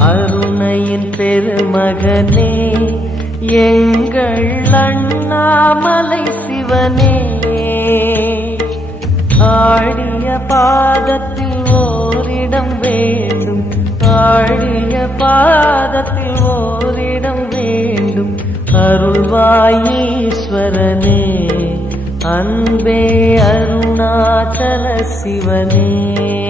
அருணையின் பெருமகனே எங்கள் அண்ணாமலை சிவனே. பாதத்தில் ஓரிடம் வேண்டும். ஆடிய பாதத்தில் ஓரிடம் வேண்டும். அருள்வாயீஸ்வரனே அன்பே அருணாச்சல சிவனே.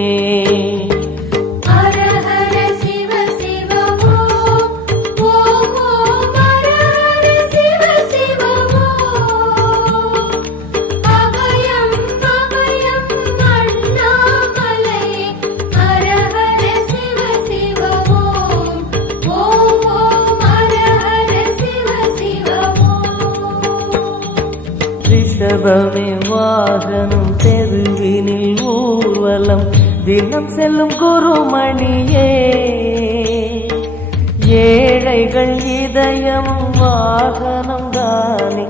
ரிஷபமே வாகனம் தெருவினில் ஊர்வலம் தினம் செல்லும் குருமணியே. ஏழைகள் இதயமும் வாகனம் தானே.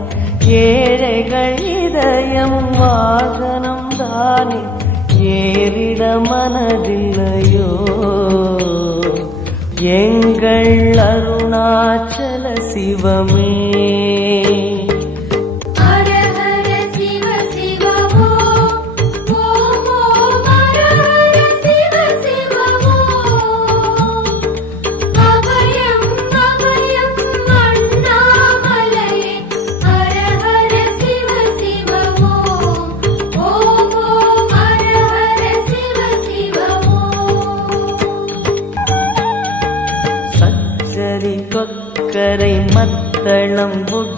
ஏழைகள் இதயமும் வாகனம் தானே. ஏறிட மனதில்லையோ? எங்கள் அருணாச்சல சிவமே.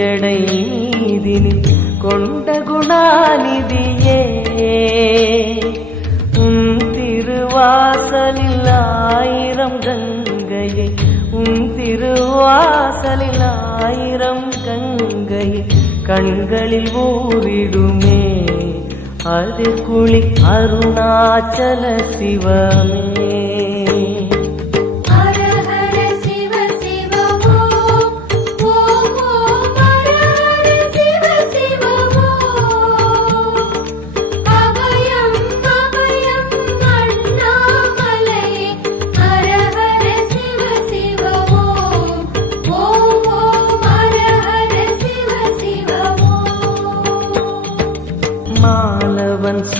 செஞ்சடை நீதினில் கொண்ட குணாநிதியே உன் திருவாசலில் ஆயிரம் கங்கையை உன் திருவாசலில் ஆயிரம் கங்கையை கண்களில் ஊரிடுமே அது குளி அருணாச்சல சிவமே.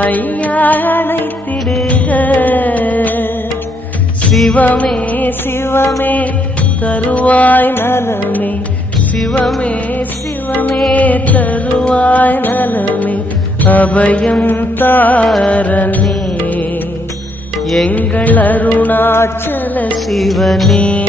ஐயா அணைத்திடுக சிவமே சிவமே தருவாய் நலமே. சிவமே சிவமே தருவாய் நலமே. அபயம் தாரனே எங்கள் அருணாச்சல சிவனே.